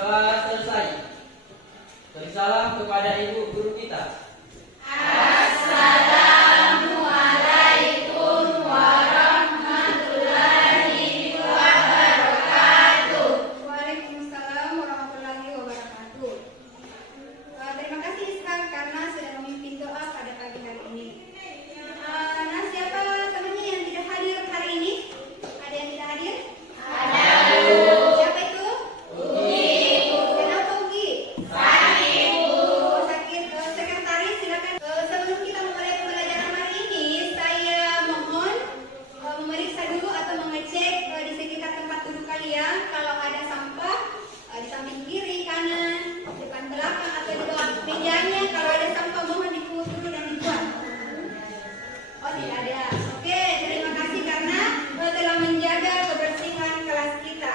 Berdoa selesai. Beri salam kepada ibu guru kita. Assalamualaikum warahmatullahi wabarakatuh. Waalaikumsalam warahmatullahi wabarakatuh. Terima kasih Iskan karena sudah memimpin doa pada pagi hari ini. Nah, siapa temannya yang tidak hadir hari ini? Ada yang tidak hadir? Ada. Siapa itu? Ugi. Kenapa Ugi? Sakit. Sakit. Sekretaris silakan. Sebelum kita memulai pembelajaran hari ini, saya mohon memeriksa dulu atau mengecek di sekitar tempat duduk kalian kalau ada sampah di samping kiri, kanan, depan belakang atau di bawah mejanya. Kalau ada sampah mohon dipungut dulu dan dibuang. Oh, tidak ada. Oke, terima kasih karena telah menjaga kebersihan kelas kita.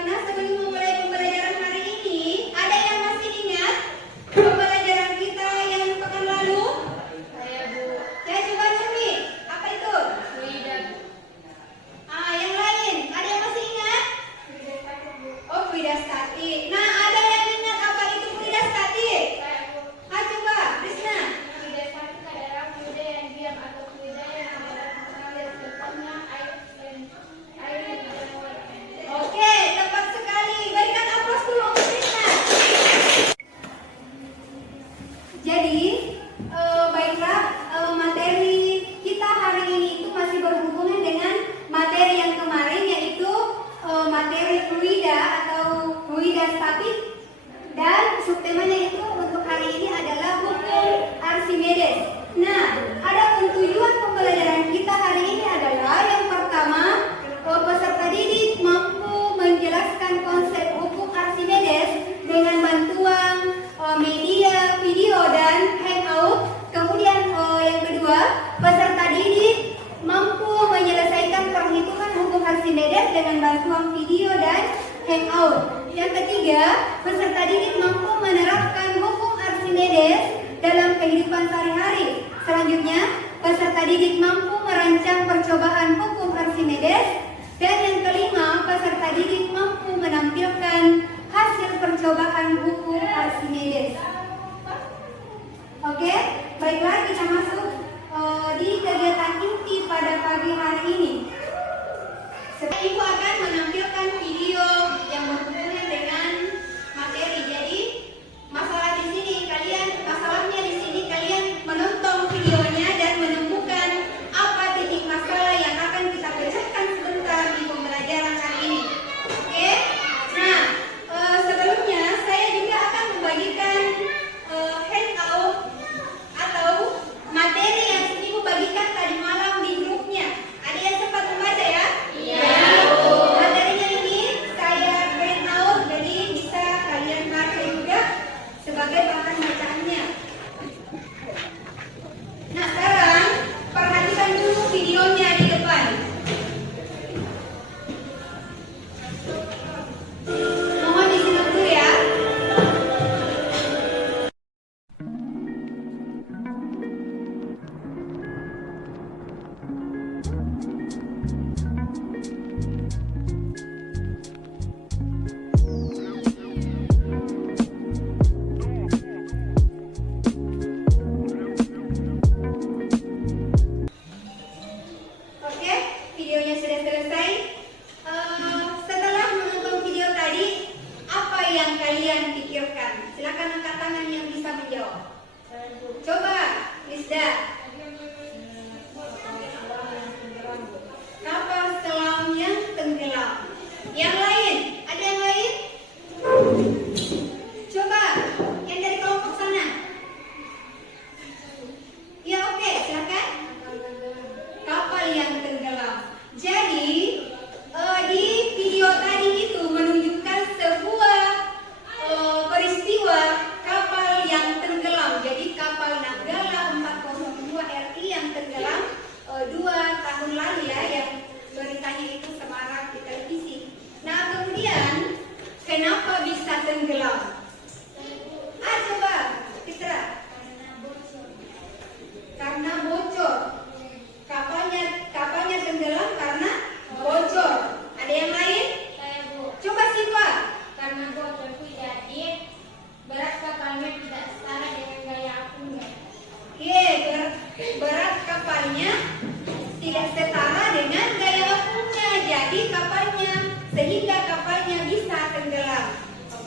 Nah, sebelum memulai pembelajaran hari ini, ada yang masih ingat pembelajaran kita yang pekan lalu? Saya Bu. Saya coba cumi. Apa itu? Fluida. Yang lain, ada yang masih ingat? Oh, fluida statik. Nah, ada yang ingat apa itu fluida statik? Saya Bu. Coba, Krisna. Fluida statik adalah fluida yang diam atau fluida yang adalah mengalir contohnya air dan water. Oke, tepat sekali. Berikan aplaus dulu untuk Krisna. Jadi, baiklah, materi kita hari ini itu masih berhubungan dengan materi yang kemarin, yaitu materi fluida atau fluida statik, dan subtemanya itu untuk hari ini adalah hukum Archimedes. Nah, ada tujuan pembelajaran kita hari ini adalah yang pertama, peserta didik mampu menjelaskan konsep hukum Archimedes dengan bantuan media, video, dan hangout. Kemudian yang kedua, peserta didik mampu menyelesaikan perhitungan hukum Archimedes dengan bantuan video dan hangout. Yang ketiga, peserta didik mampu menerapkan hukum Archimedes dalam kehidupan sehari-hari. Selanjutnya, peserta didik mampu merancang percobaan hukum Archimedes. Dan yang kelima, peserta didik mampu menampilkan hasil percobaan hukum Archimedes. Oke, baiklah kita masuk di kegiatan inti pada pagi hari ini. Ibu akan menampilkan video yang berhubungan dengan materi. Jadi masalahnya di sini kalian menonton videonya dan menemukan apa titik masalah yang akan kita pecahkan sebentar di pembelajaran hari ini.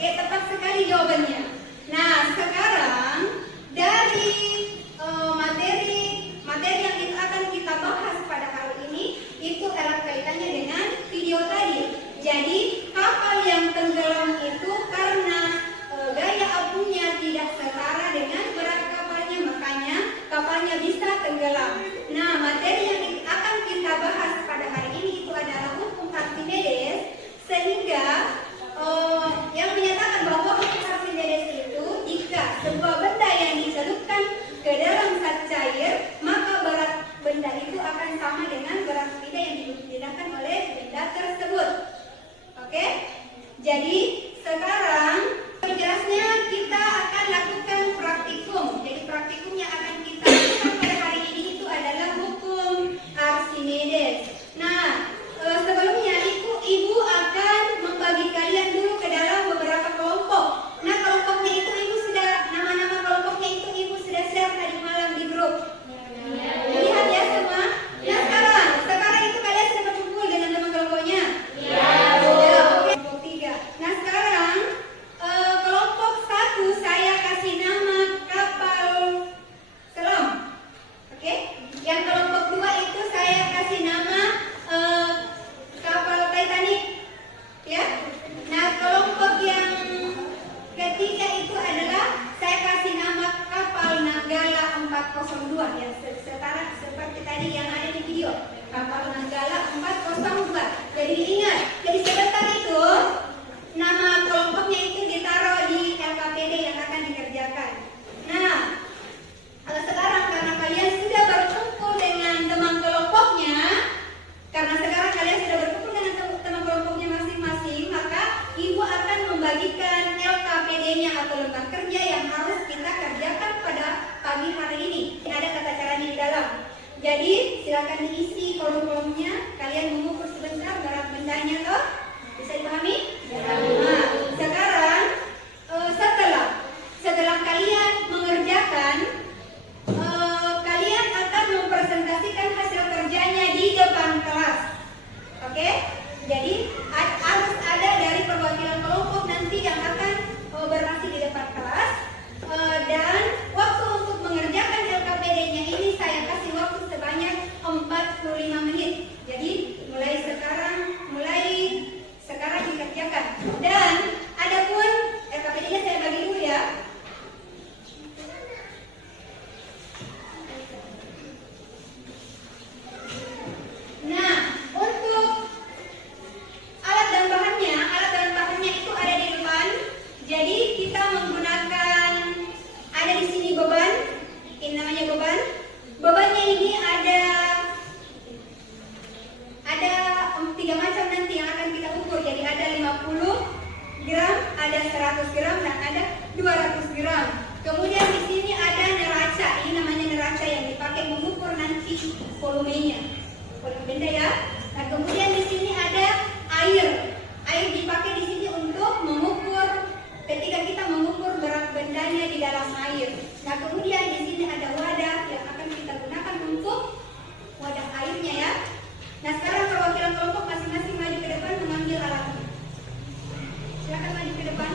Tepat sekali jawabannya. Nah, sekarang dari materi yang itu akan kita bahas pada hari ini itu erat kaitannya dengan video tadi. Jadi kapal yang tenggelam itu karena gaya abunya tidak setara dengan berat kapalnya, makanya kapalnya bisa tenggelam. Nah, materi yang akan kita bahas pada hari ini itu adalah hukum Archimedes, sehingga yang menyatakan bahwa hukum Archimedes itu jika sebuah benda yang dicelupkan ke dalam zat cair, maka berat benda itu akan sama dengan berat benda yang dipindahkan oleh benda tersebut. Oke? Jadi sekarang jelasnya kita akan lakukan praktikum. Jadi praktikum yang akan kita lakukan pada hari ini itu adalah hukum Archimedes. Nah, sebelumnya ibu akan membagi kalian dulu ke dalam beberapa kelompok. Nah, kelompoknya itu ibu sudah, nama-nama kelompoknya itu ibu sudah share tadi malam di grup. Lihat ya semua. Nah, sekarang itu kalian sudah berkumpul dengan teman kelompoknya. Ya, oke. Kelompok 3. Nah, sekarang kelompok 1 saya kasih nama kapal selam. Oke? Yang kelompok 2 itu saya kasih nama kapal Titanic. Ya. Nah, kelompok yang ketiga itu adalah saya kasih nama kapal Nanggala 402 ya, setara seperti tadi yang ada di video. Kapal Nanggala 402. Jadi ingat, jadi sebentar itu nama kelompoknya itu ditaruh di LKPD yang akan dikerjakan. Nah, sekarang karena kalian sudah berkumpul dengan teman kelompoknya, karena sekarang kalian sudah berkumpul dengan teman kelompoknya masing-masing, maka ibu akan membagikan LKPD-nya atau lembar kerja yang harus kita kerjakan pada pagi hari ini. Ada kata caranya di dalam. Jadi silakan diisi kolom-kolomnya. Kalian mengukur sebentar berat bendanya loh. Bisa dipahami? Ya. Nah, sekarang setelah kalian mengerjakan, kalian akan mempresentasikan hasil kerjanya di depan kelas. Oke? Jadi harus ada dari perwakilan kelompok nanti yang akan beraksi di depan kelas. Dan waktu untuk mengerjakan LKPD-nya ini saya kasih waktu sebanyak 45 menit. Jadi mulai sekarang dikerjakan. Dan adapun LKPD-nya saya bagi dulu ya. Nah, untuk alat dan bahannya itu ada di depan. Jadi kita menggunakan, ada di sini beban. Ini namanya beban. Bebannya ini ada 3 macam nanti yang akan kita ukur. Jadi ada 50 gram, ada 100 gram, dan ada 200 gram. Kemudian di sini ada neraca. Ini namanya neraca yang dipakai mengukur nanti volumenya. Volume benda ya. Nah, kemudian di sini ada air. Air dipakai di sini untuk mengukur ketika kita mengukur berat bendanya di dalam air. Nah, kemudian di sini ada wadah yang akan kita gunakan untuk wadah airnya ya. Nah, sekarang perwakilan kelompok masing-masing maju ke depan mengambil alatnya. Silakan maju ke depan.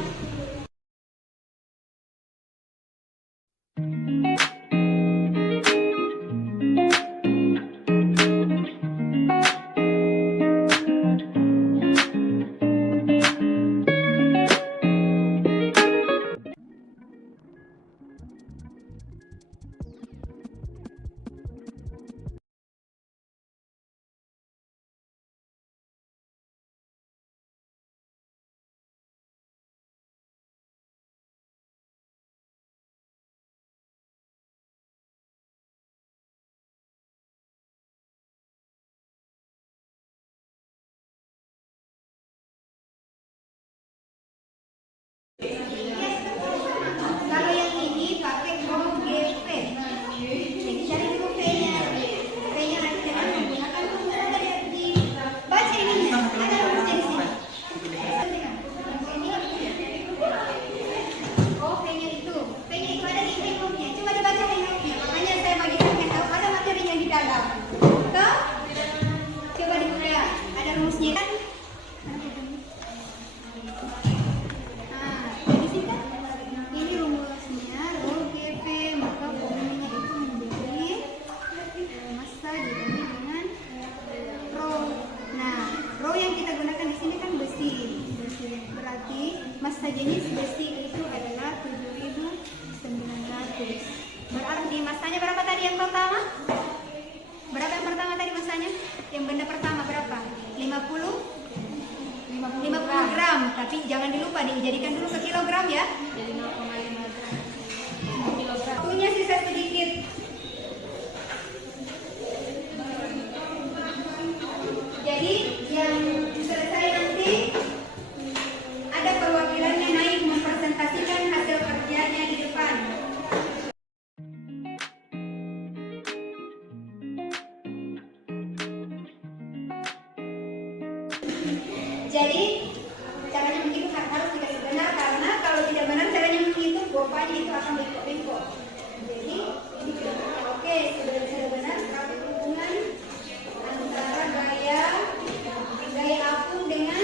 sejenis besi itu adalah 7.900. Berarti masanya berapa tadi yang pertama? Berapa yang pertama tadi masanya? Yang benda pertama berapa? 50 gram. Tapi jangan dilupa dijadikan dulu ke kilogram ya. Jadi 0,5 gram. Kilogram. Waktunya sisa sedikit. Jadi yang selesai nanti ada perwakilannya naik mempresentasikan hasil kerjanya di depan. Jadi caranya menghitung harus dikasih benar, karena kalau tidak benar caranya menghitung bopanya itu akan bengkok-bengkok. Jadi ini oke, sudah benar. Tapi hubungan antara gaya apung dengan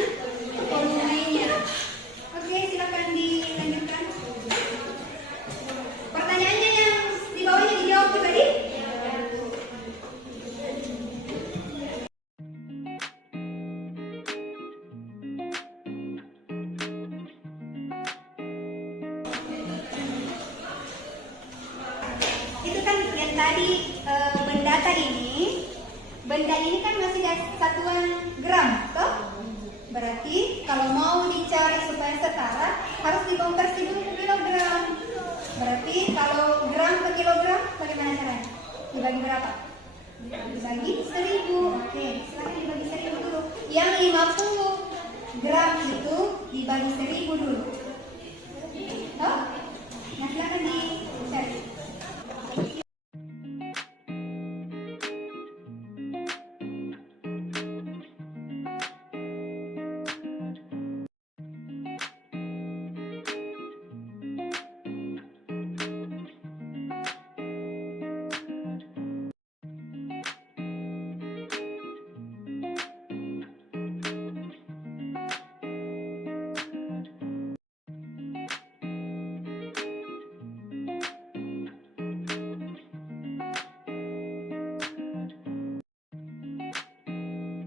volumenya. Oke, silakan dilanjutkan. Pertanyaannya yang di bawahnya dijawab tuh tadi. Itu kan yang tadi benda ini kan masih satuan gram, toh? Berarti kalau mau dicari supaya setara harus dikonversi dulu ke kilogram. Berarti kalau gram ke kilogram bagaimana caranya? Dibagi berapa? Dibagi 1000. Oke, silakan dibagi 1000 dulu. Yang 50 gram itu dibagi 1000 dulu. Toh? Nah, silakan dicari.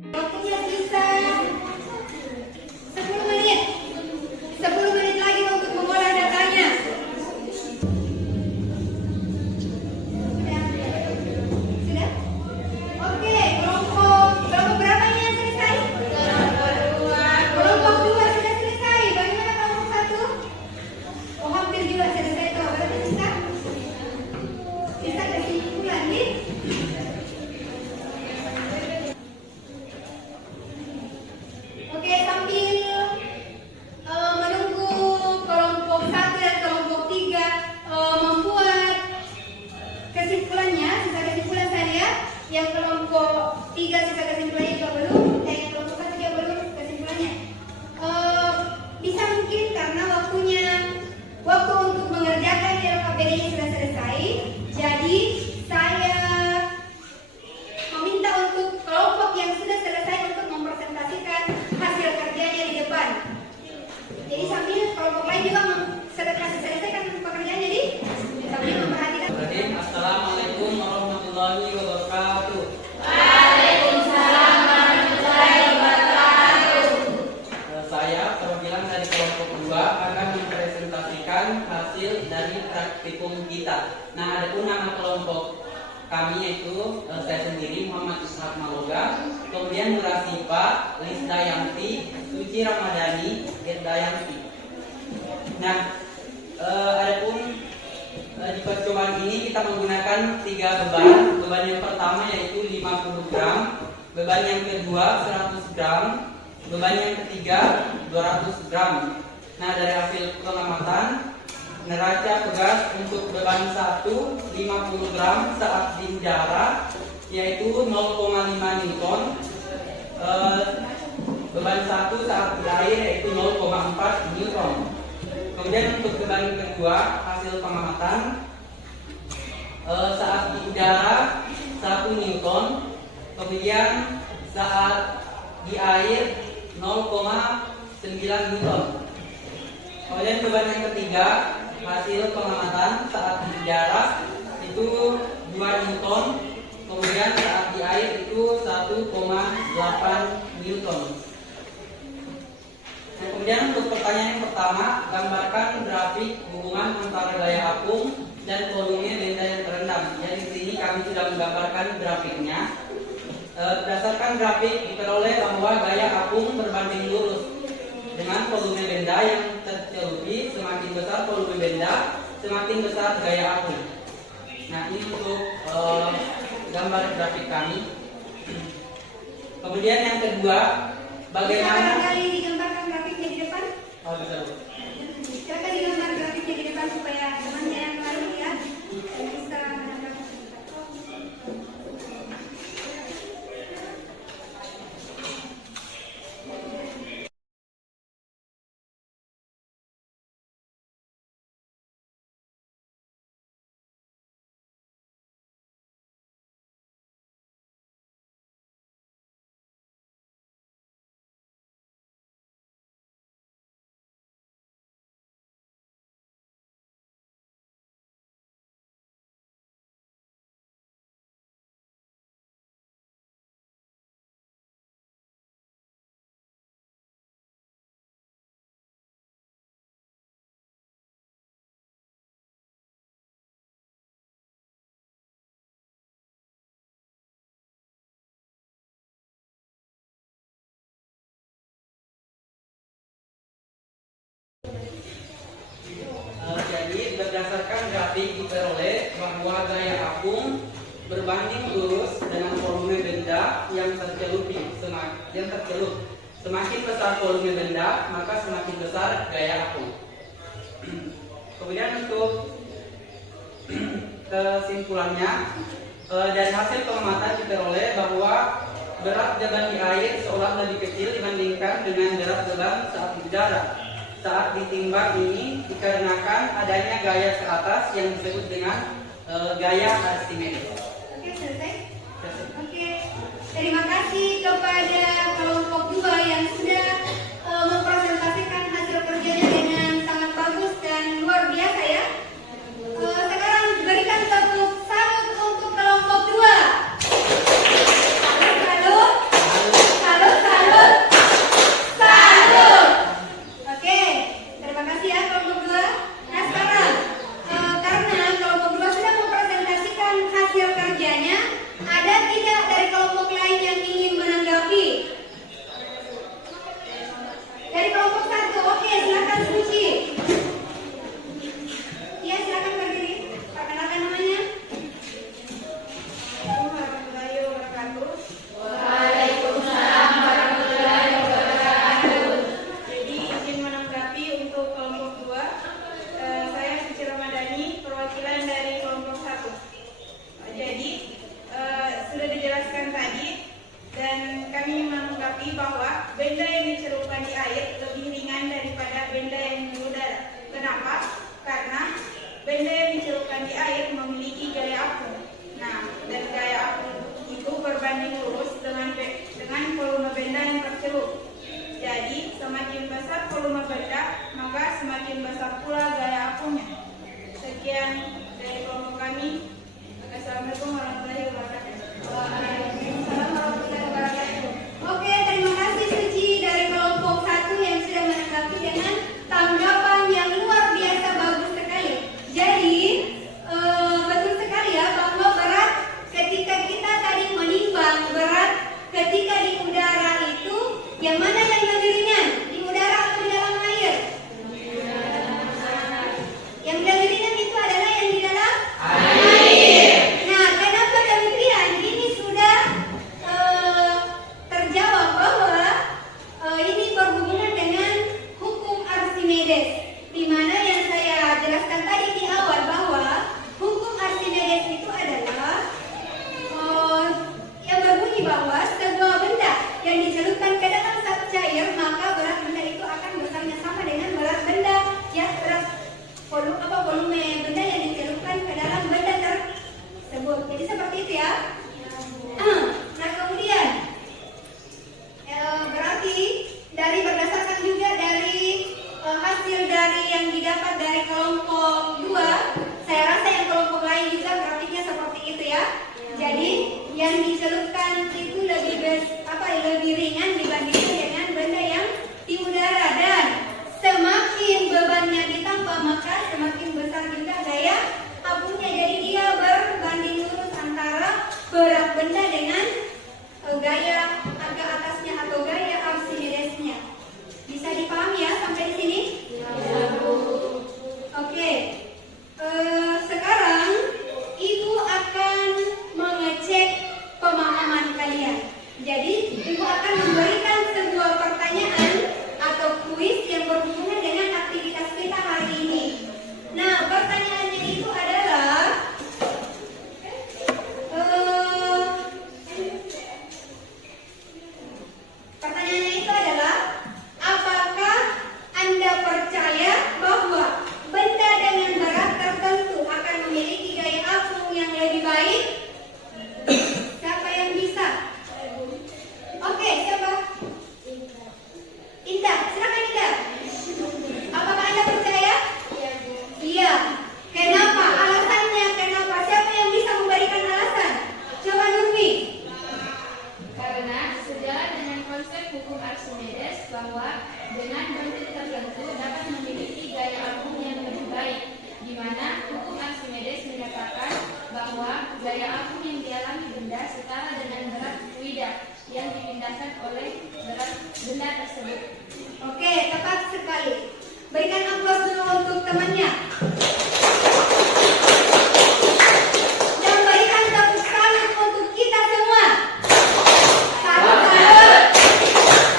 Waktunya sisa 10 menit. 10 menit lagi untuk mengolah datanya. Sudah? Oke, kelompok berapa ini yang selesai? Kelompok 2 sudah selesai. Bagaimana kelompok 1? Oh, hampir juga selesai. Tuh, berarti sisa kesimpulan nih. Oke, sambil menunggu kelompok 1 dan kelompok 3 membuat kesimpulannya, sisa kesimpulan saya lihat yang kelompok 3 sisa kesimpulannya juga belum, dan yang kelompok 1 juga belum kesimpulannya. Bisa mungkin karena waktu untuk mengerjakan LKPD-nya sudah selesai, jadi saya meminta untuk kelompok yang sudah selesai untuk mempresentasikan hasil kerjanya di depan. Jadi sambil kelompok lain juga selesaikan pekerjaannya di sambil memperhatikan. Assalamualaikum warahmatullahi wabarakatuh. Waalaikumsalam warahmatullahi wabarakatuh. Saya perwakilan dari kelompok 2 akan mempresentasikan hasil dari praktikum kita. Nah, adapun nama kelompok kami yaitu saya sendiri Muhammad Ishaq Maloga, kemudian Nur Asifa, Lisdayanti, Suci Ramadhani, Irdayanti. Nah, adapun di percobaan ini kita menggunakan 3 beban. Beban yang pertama yaitu 50 gram, beban yang kedua 100 gram, beban yang ketiga 200 gram. Nah, dari hasil pengamatan, neraca pegas untuk beban 1 50 gram saat di udara yaitu 0,5 Newton. Beban 1 saat di air yaitu 0,4 Newton. Kemudian untuk beban kedua hasil pengamatan saat di udara 1 Newton. Kemudian saat di air 0,9 Newton. Kemudian beban yang ketiga hasil pengamatan saat di udara itu 2 Newton, kemudian saat di air itu 1,8 Newton. Nah, kemudian untuk pertanyaan yang pertama, gambarkan grafik hubungan antara gaya apung dan volume benda yang terendam. Jadi di sini kami sudah menggambarkan grafiknya. Berdasarkan grafik diperoleh bahwa gaya apung berbanding lurus dengan volume benda yang tercelupi. Semakin besar volume benda, semakin besar gaya apung. Nah, ini untuk gambar grafik kami. Kemudian yang kedua, bagaimana? Bisa barangkali digambarkan grafiknya di depan? Oh, bisa. Silakan digambar grafiknya di depan supaya temannya yang lain lihat dan bisa menangkap. Jadi berdasarkan grafik diperoleh bahwa gaya apung berbanding lurus dengan volume benda yang tercelup. Semakin besar volume benda, maka semakin besar gaya apung. Kemudian untuk kesimpulannya, dari hasil pengamatan diperoleh bahwa berat beban di air seolah lebih kecil dibandingkan dengan berat beban saat di udara. Saat ditimbang ini dikarenakan adanya gaya ke atas yang disebut dengan gaya Archimedes. Oke, selesai. Oke, terima kasih kepada kelompok 2 yang sudah mempresentasikan hasil kerjanya dengan sangat bagus dan luar biasa ya. Sekarang berikan tepuk salut untuk kelompok 2. Salut, salut, salut, salut. Oke, terima kasih ya kelompok 2. Nah sekarang karena kelompok 2 sudah mempresentasikan hasil kerjanya, ada tidak dari kelompok lain yang ingin menanggapi? Dari kelompok 1, oke, silakan Suci. Ya, silakan berdiri. Perkenalkan namanya. Assalamualaikum warahmatullahi wabarakatuh. Waalaikumsalam warahmatullahi wabarakatuh. Jadi izin menanggapi untuk kelompok 2. Saya Suci Ramadhani, perwakilan dari kelompok 1. Jadi sudah dijelaskan tadi dan kami menanggapi bahwa benda yang dicelupkan di air lebih ringan daripada benda yang di udara. Kenapa? Karena benda yang dicelupkan di air memiliki gaya apung. Nah, dan gaya apung itu berbanding lurus dengan volume benda yang tercelup. Jadi, semakin besar volume benda, maka semakin besar pula gaya apungnya. Sekian dari kelompok kami. Assalamualaikum warahmatullahi wabarakatuh. Waalaikumsalam warahmatullahi wabarakatuh. Oke, terima kasih Suci dari kelompok 1 yang sudah menanggapi dengan tanggapan yang luar biasa bagus sekali. Jadi, betul sekali ya bahwa berat ketika kita tadi menimbang berat ketika di udara itu, yang mana yang lebih ringan? Di udara atau di dalam air? Yang lebih ringan itu adalah yang di dalam air. Nah, kenapa demikian? Ini sudah terjawab bahwa ini berhubungan dengan hukum Archimedes, di mana yang saya jelaskan tadi di awal bahwa hukum Archimedes itu adalah yang berbunyi bahwa sebuah benda yang dicelupkan ke dalam satu cair, maka berat benda itu akan besarnya sama dengan berat benda yang volume benda yang dicelupkan ke dalam benda tersebut. Jadi seperti itu ya. Nah kemudian berarti dari berdasarkan juga dari hasil dari yang didapat dari kelompok 2, saya rasa yang kelompok lain juga grafiknya seperti itu ya. Jadi yang dicelupkan itu lebih ringan dibandingkan dengan benda yang di udara. Dan dengan bentuk tertentu dapat memiliki gaya album yang lebih baik, di mana hukum Archimedes menyatakan bahwa gaya album yang dialami benda setara dengan berat fluida yang dipindahkan oleh berat benda tersebut. Oke, tepat sekali. Berikan aplaus dulu untuk temannya. Dan berikan tepuk tangan untuk kita semua. Salut, salut.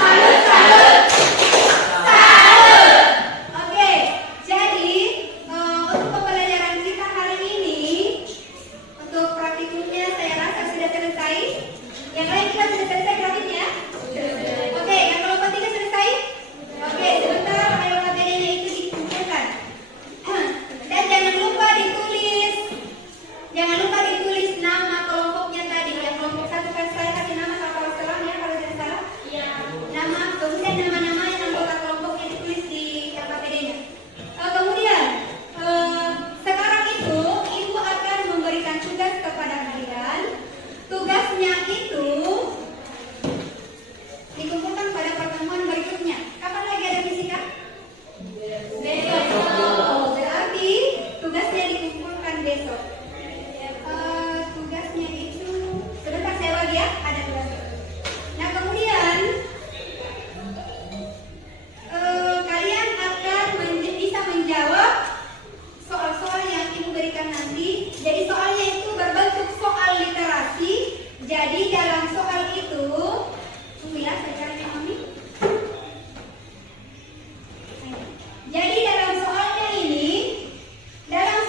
Salut, salut. Salut. Oke, jadi untuk pembelajaran kita hari ini, untuk praktikumnya saya rasa sudah selesai. Yang lain kita sudah selesai praktiknya? Oke, yang kelompok 3 selesai? Oke, sebentar ayo materinya itu dikumpulkan. Dan jangan lupa ditulis nama kelompoknya tadi. Yang kelompok 1 kan saya kasih nama kalau salah ya, kalau tidak salah. Iya. Nama, kemudian nama-nama yang anggota kelompoknya ditulis di LKPD-nya. Kemudian sekarang itu ibu akan memberikan tugas kepada kalian. Tugasnya itu dikumpulkan pada pertemuan berikutnya. Kapan lagi ada fisika? Besok. Berarti tugasnya dikumpulkan besok. Tugasnya itu sebentar saya bagi ya. Ada tugas. Nah kemudian kalian akan bisa menjawab soal-soal yang ibu berikan nanti. Jadi soalnya itu berbentuk soal literasi. Jadi dalam soal itu, tunggu ya, saya cari Mami. Jadi dalam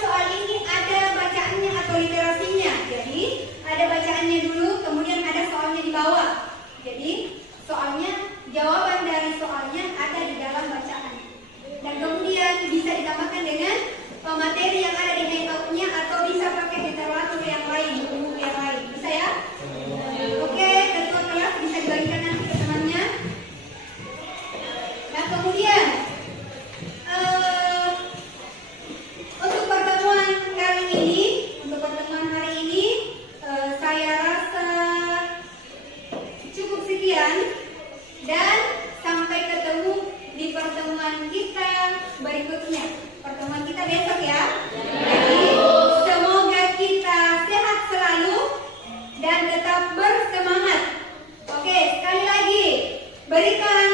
soal ini ada bacaannya atau literasinya. Jadi ada bacaannya dulu, kemudian ada soalnya di bawah. Jadi soalnya, jawaban dari soalnya ada di dalam bacaan. Dan kemudian bisa ditambahkan dengan materi yang ada di handout-nya atau bisa pakai literatur yang lain, buku yang lain. Bisa ya? Oke, ketua kelas bisa dibagikan nanti ke temannya. Nah kemudian untuk pertemuan hari ini, saya rasa cukup sekian dan sampai ketemu di pertemuan kita berikutnya. Pertemuan kita besok ya. Jadi semoga kita sehat selalu dan tetap bersemangat. Oke, sekali lagi berikan